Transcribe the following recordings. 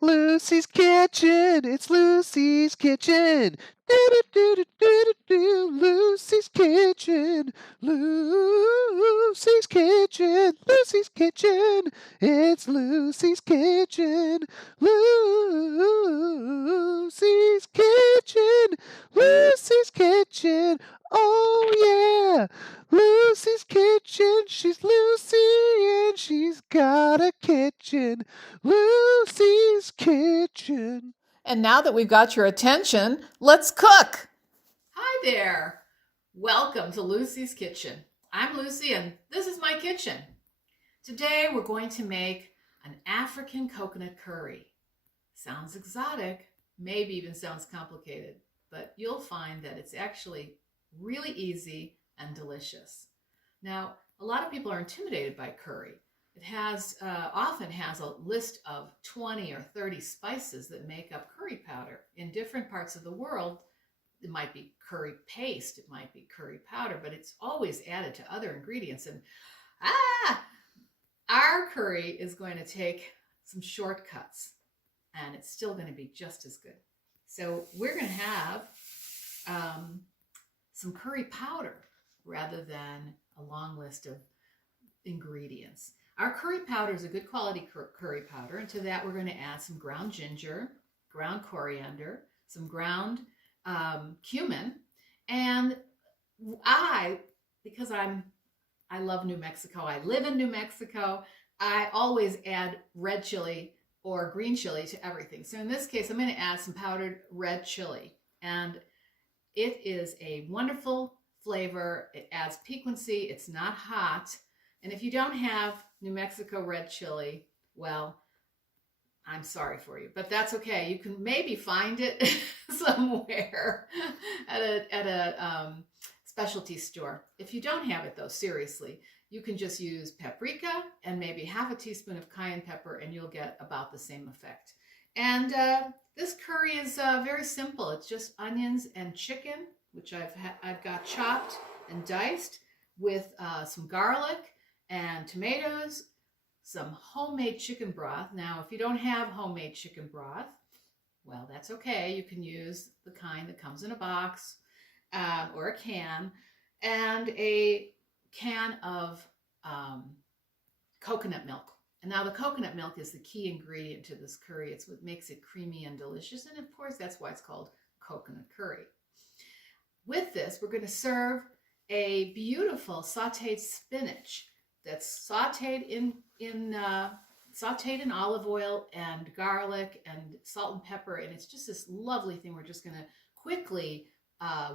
Lucy's Kitchen. It's Lucy's Kitchen. Do-do-do-do-do-do. Lucy's Kitchen. Lucy's Kitchen. Lucy's Kitchen. It's Lucy's Kitchen. Lucy's Kitchen. Lucy's Kitchen. Oh yeah. Lucy's Kitchen. She's Lucy and she's got a kitchen. Lucy's Kitchen. And now that we've got your attention, let's cook. Hi there. Welcome to Lucy's Kitchen. I'm Lucy and this is my kitchen. Today we're going to make an African coconut curry. Sounds exotic, maybe even sounds complicated, but you'll find that it's actually really easy and delicious. Now, a lot of people are intimidated by curry. It often has a list of 20 or 30 spices that make up curry powder. In different parts of the world, it might be curry paste, it might be curry powder, but it's always added to other ingredients. And our curry is going to take some shortcuts, and it's still going to be just as good. So we're going to have some curry powder rather than a long list of ingredients. Our curry powder is a good quality curry powder, and to that we're going to add some ground ginger, ground coriander, some ground cumin, and because I love New Mexico, I live in New Mexico, I always add red chili or green chili to everything. So in this case, I'm going to add some powdered red chili, and it is a wonderful flavor. It adds piquancy. It's not hot. And if you don't have New Mexico red chili, well, I'm sorry for you, but that's okay. You can maybe find it somewhere at a specialty store. If you don't have it though, seriously, you can just use paprika and maybe half a teaspoon of cayenne pepper and you'll get about the same effect. And this curry is very simple. It's just onions and chicken, which I've got chopped and diced, with some garlic and tomatoes, some homemade chicken broth. Now, if you don't have homemade chicken broth, well, that's okay. You can use the kind that comes in a box or a can, and a can of coconut milk. And now the coconut milk is the key ingredient to this curry. It's what makes it creamy and delicious. And of course, that's why it's called coconut curry. With this, we're going to serve a beautiful sauteed spinach that's sauteed in olive oil and garlic and salt and pepper. And it's just this lovely thing. We're just going to quickly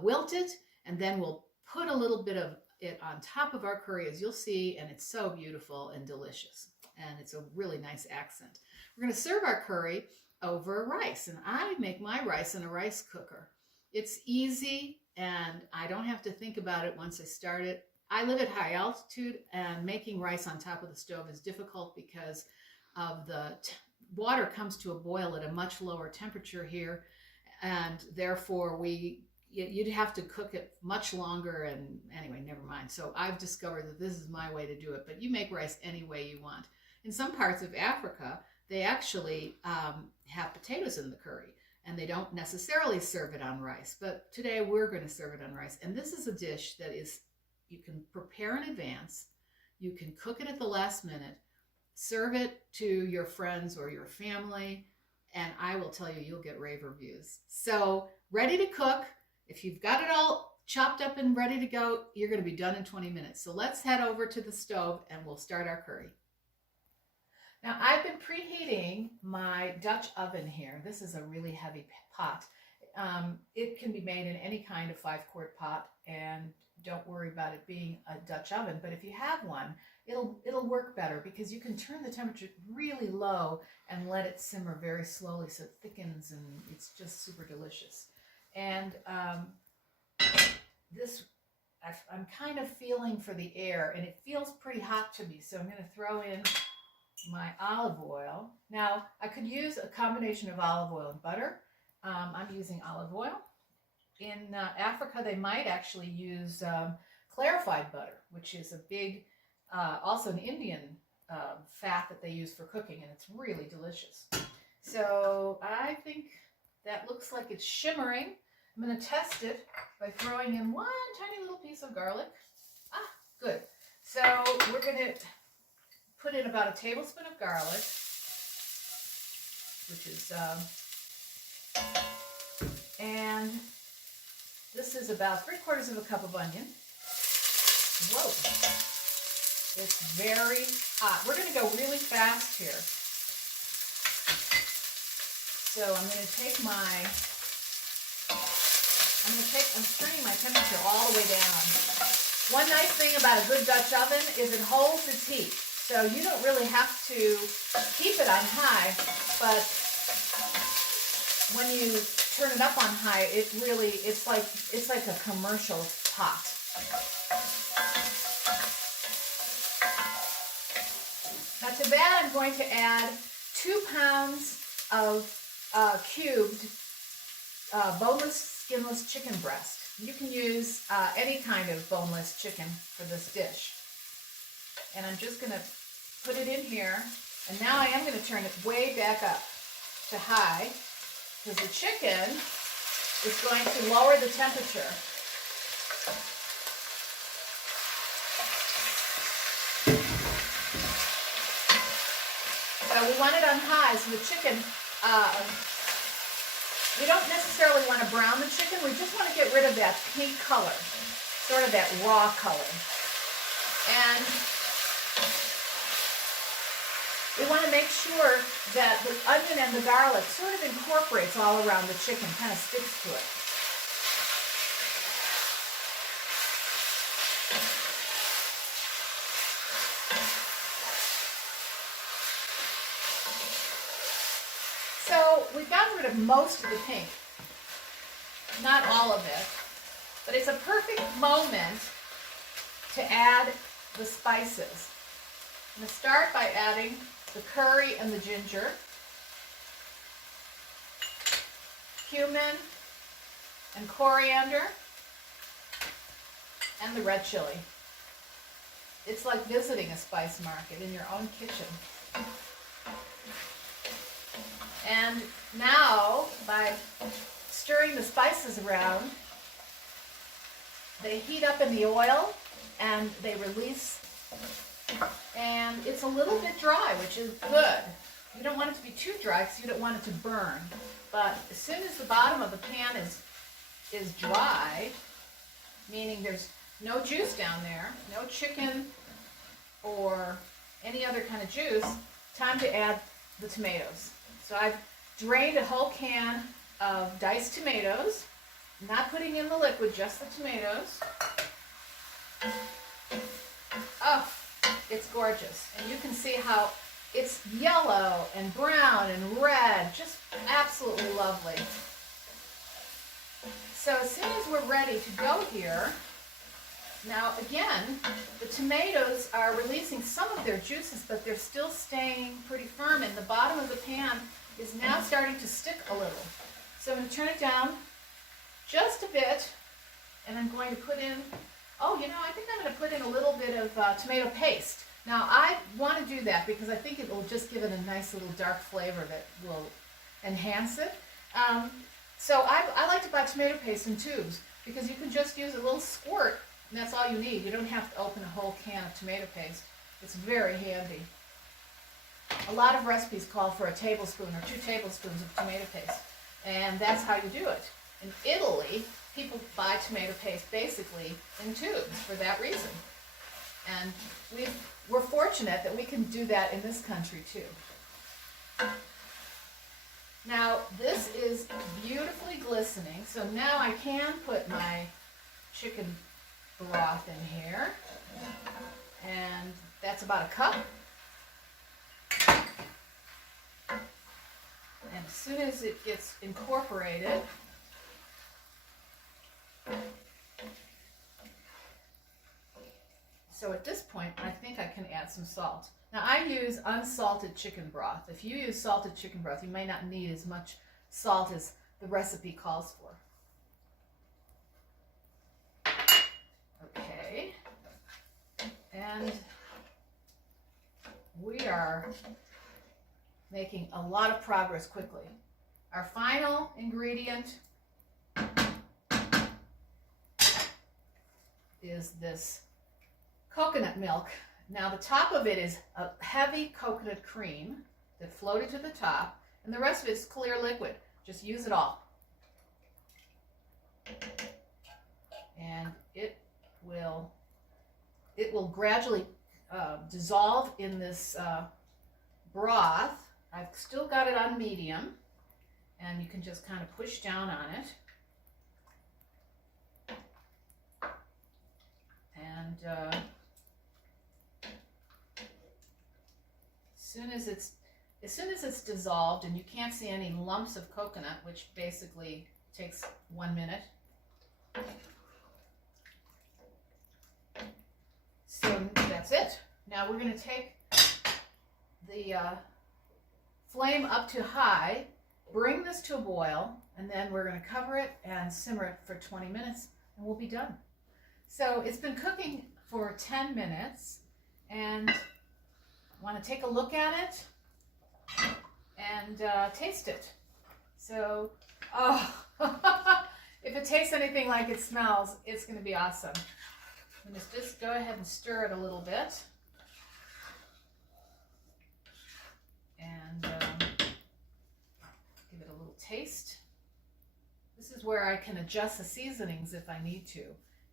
wilt it, and then we'll put a little bit of it on top of our curry, as you'll see, and it's so beautiful and delicious. And it's a really nice accent. We're going to serve our curry over rice, and I make my rice in a rice cooker. It's easy, and I don't have to think about it once I start it. I live at high altitude, and making rice on top of the stove is difficult because of the water comes to a boil at a much lower temperature here, and therefore you'd have to cook it much longer, and anyway, never mind. So I've discovered that this is my way to do it, but you make rice any way you want. In some parts of Africa, they actually have potatoes in the curry, and they don't necessarily serve it on rice, but today we're going to serve it on rice. And this is a dish that you can prepare in advance, you can cook it at the last minute, serve it to your friends or your family, and I will tell you, you'll get rave reviews. So ready to cook. If you've got it all chopped up and ready to go, you're going to be done in 20 minutes. So let's head over to the stove and we'll start our curry. Now, I've been preheating my Dutch oven here. This is a really heavy pot. It can be made in any kind of 5-quart pot, and don't worry about it being a Dutch oven. But if you have one, it'll work better because you can turn the temperature really low and let it simmer very slowly so it thickens, and it's just super delicious. And I'm kind of feeling for the air, and it feels pretty hot to me. So I'm going to throw in my olive oil. Now, I could use a combination of olive oil and butter. I'm using olive oil. In Africa, they might actually use clarified butter, which is a big, also an Indian fat that they use for cooking, and it's really delicious. So I think that looks like it's shimmering. I'm going to test it by throwing in one tiny little piece of garlic. Ah, good. So we're going to put in about a tablespoon of garlic, which is, and this is about 3/4 of a cup of onion. Whoa, it's very hot. We're going to go really fast here. So I'm turning my temperature all the way down. One nice thing about a good Dutch oven is it holds its heat. So you don't really have to keep it on high, but when you turn it up on high, it's like a commercial pot. Now to that I'm going to add 2 pounds of cubed boneless, skinless chicken breast. You can use any kind of boneless chicken for this dish. And I'm just going to put it in here. And now I am going to turn it way back up to high, because the chicken is going to lower the temperature. So we want it on high, so the chicken, we don't necessarily want to brown the chicken, we just want to get rid of that pink color, sort of that raw color. And we want to make sure that the onion and the garlic sort of incorporates all around the chicken, kind of sticks to it. So we've gotten rid of most of the pink, not all of it, but it's a perfect moment to add the spices. I'm going to start by adding the curry and the ginger, cumin and coriander, and the red chili. It's like visiting a spice market in your own kitchen. And now, by stirring the spices around, they heat up in the oil and they release, and it's a little bit dry, which is good. You don't want it to be too dry because you don't want it to burn. But as soon as the bottom of the pan is dry, meaning there's no juice down there, no chicken or any other kind of juice, time to add the tomatoes. So I've drained a whole can of diced tomatoes, not putting in the liquid, just the tomatoes. Oh, it's gorgeous. And you can see how it's yellow and brown and red, just absolutely lovely. So as soon as we're ready to go here, now again, the tomatoes are releasing some of their juices, but they're still staying pretty firm, and the bottom of the pan is now starting to stick a little. So I'm going to turn it down just a bit, and I'm going to put in, I think I'm going to put in a little bit of tomato paste. Now I want to do that because I think it will just give it a nice little dark flavor that will enhance it. So I like to buy tomato paste in tubes because you can just use a little squirt, and that's all you need. You don't have to open a whole can of tomato paste. It's very handy. A lot of recipes call for a tablespoon or 2 tablespoons of tomato paste, and that's how you do it. In Italy, people buy tomato paste basically in tubes for that reason. And we're fortunate that we can do that in this country too. Now this is beautifully glistening, so now I can put my chicken broth in here, and that's about a cup. And as soon as it gets incorporated, so at this point I think I can add some salt. Now I use unsalted chicken broth. If you use salted chicken broth, you may not need as much salt as the recipe calls for. Okay, and we are making a lot of progress quickly. Our final ingredient is this coconut milk. Now the top of it is a heavy coconut cream that floated to the top, and the rest of it is clear liquid. Just use it all. And it will gradually dissolve in this broth. I've still got it on medium, and you can just kind of push down on it. And as soon as it's dissolved and you can't see any lumps of coconut, which basically takes 1 minute. So that's it. Now we're going to take the flame up to high, bring this to a boil, and then we're going to cover it and simmer it for 20 minutes, and we'll be done. So it's been cooking for 10 minutes, and I want to take a look at it and taste it. So, if it tastes anything like it smells, it's going to be awesome. I'm going to just go ahead and stir it a little bit. And give it a little taste. This is where I can adjust the seasonings if I need to,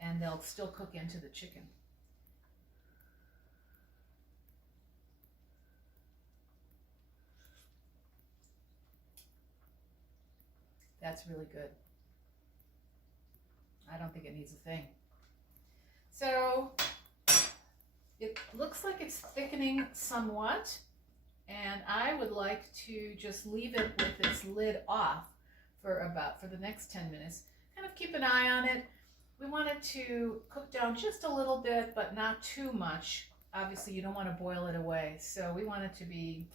and they'll still cook into the chicken. That's really good. I don't think it needs a thing. So it looks like it's thickening somewhat, and I would like to just leave it with its lid off for the next 10 minutes. Kind of keep an eye on it. We want it to cook down just a little bit, but not too much. Obviously, you don't want to boil it away, so we want it to be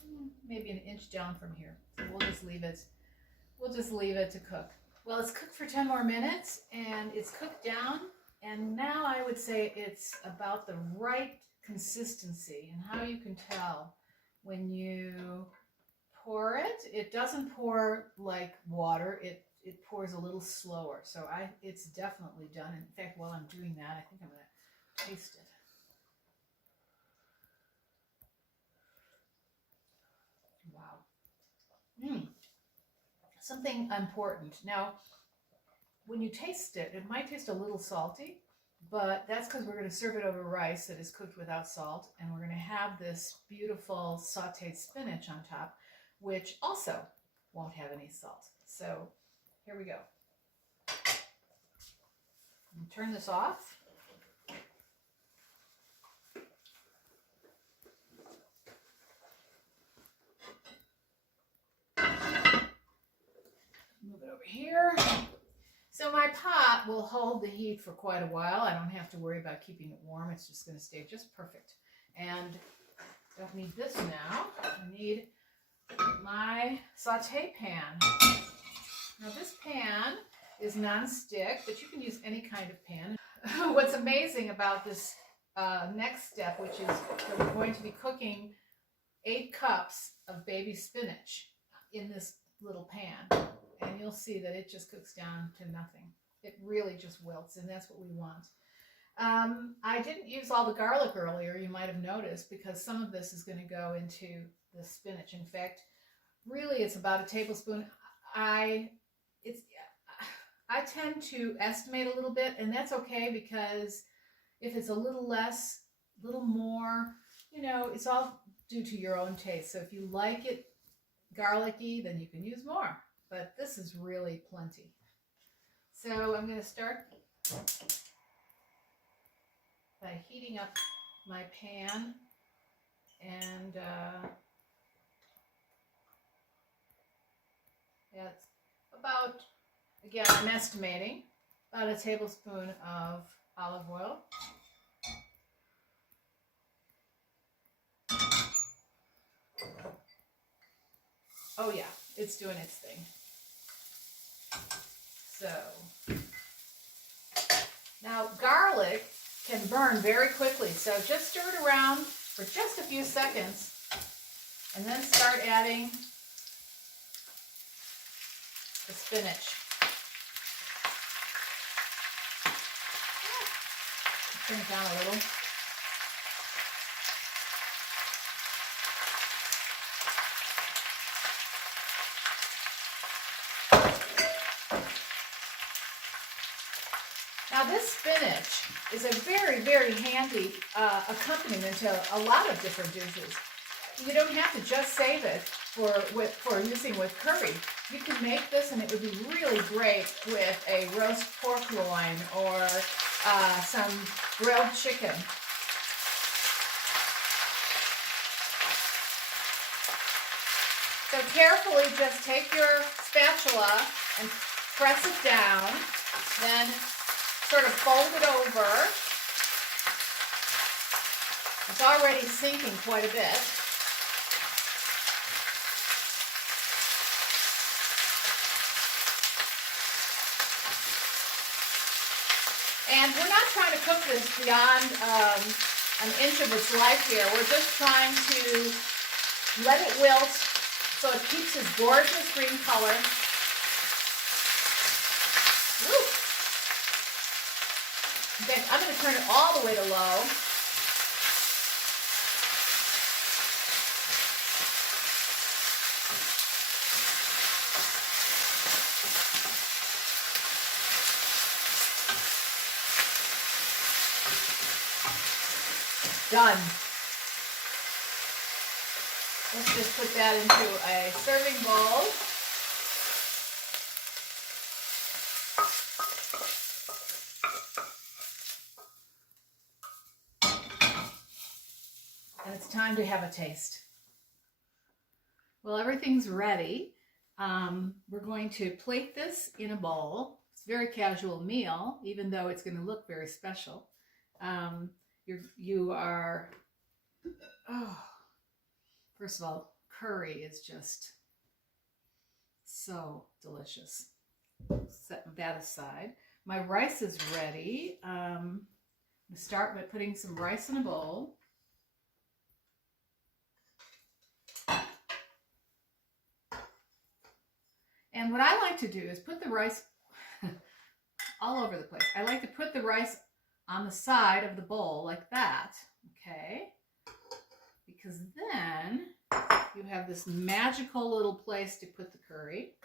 maybe an inch down from here. So we'll just leave it to cook. Well, it's cooked for 10 more minutes, and it's cooked down, and now I would say it's about the right consistency. And how you can tell when you pour it, it doesn't pour like water, it pours a little slower. So it's definitely done. In fact, while I'm doing that, I think I'm going to taste it. Wow. Something important. Now, when you taste it, it might taste a little salty, but that's because we're going to serve it over rice that is cooked without salt, and we're going to have this beautiful sauteed spinach on top, which also won't have any salt. So here we go. Turn this off. Move it over here. So my pot will hold the heat for quite a while. I don't have to worry about keeping it warm. It's just going to stay just perfect. And don't need this now. I need my saute pan. Now this pan is non-stick, but you can use any kind of pan. What's amazing about this next step, which is that we're going to be cooking 8 cups of baby spinach in this little pan. And you'll see that it just cooks down to nothing. It really just wilts, and that's what we want. I didn't use all the garlic earlier, you might have noticed, because some of this is going to go into the spinach. In fact, really it's about a tablespoon. I tend to estimate a little bit, and that's okay, because if it's a little less, a little more, it's all due to your own taste. So if you like it garlicky, then you can use more. But this is really plenty. So I'm going to start by heating up my pan, and that's about, again, I'm estimating about a tablespoon of olive oil. Oh yeah, it's doing its thing. So now garlic can burn very quickly, so just stir it around for just a few seconds, And then start adding the spinach. Turn it down a little. Now this spinach is a very, very handy accompaniment to a lot of different dishes. You don't have to just save it for using with curry. You can make this and it would be really great with a roast pork loin or some grilled chicken. So carefully just take your spatula and press it down, then sort of fold it over. It's already sinking quite a bit. And we're not trying to cook this beyond an inch of its life here. We're just trying to let it wilt so it keeps its gorgeous green color. Woo. Then I'm going to turn it all the way to low. Done. Let's just put that into a serving bowl. And it's time to have a taste. Well, everything's ready. We're going to plate this in a bowl. It's a very casual meal, even though it's going to look very special. First of all, curry is just so delicious. Set that aside. My rice is ready. I'm going to start by putting some rice in a bowl. And what I like to do is put the rice all over the place. I like to put the rice on the side of the bowl like that, okay? Because then you have this magical little place to put the curry.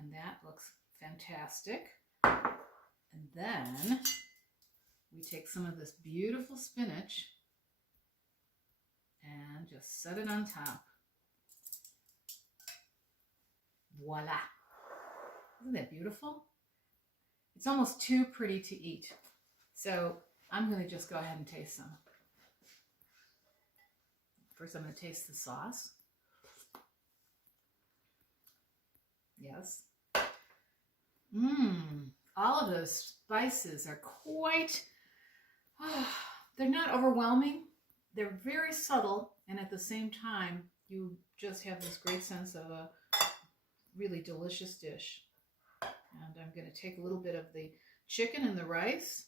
And that looks fantastic. And then we take some of this beautiful spinach and just set it on top. Voila. Isn't that beautiful? It's almost too pretty to eat. So I'm going to just go ahead and taste some. First, I'm going to taste the sauce. Yes. All of those spices are quite, they're not overwhelming. They're very subtle, and at the same time, you just have this great sense of a really delicious dish. And I'm going to take a little bit of the chicken and the rice.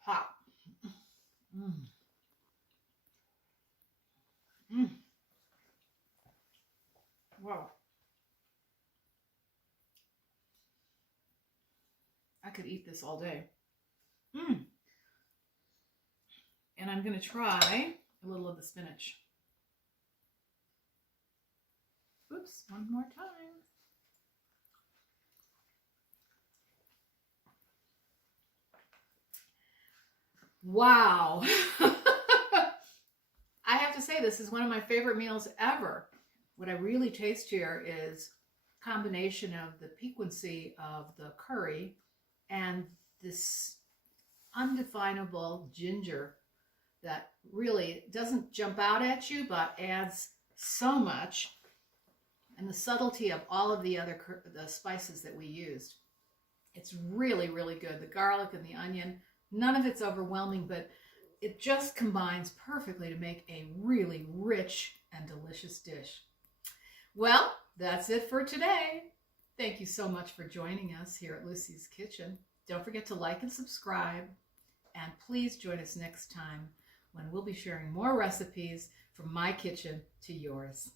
Hot. Wow. I could eat this all day. And I'm going to try a little of the spinach. Oops, one more time. Wow. I have to say, this is one of my favorite meals ever. What I really taste here is a combination of the piquancy of the curry and this undefinable ginger that really doesn't jump out at you, but adds so much. And the subtlety of all of the other the spices that we used. It's really, really good. The garlic and the onion None of it's overwhelming, but it just combines perfectly to make a really rich and delicious dish. Well, that's it for today. Thank you so much for joining us here at Lucy's Kitchen. Don't forget to like and subscribe, and please join us next time when we'll be sharing more recipes from my kitchen to yours.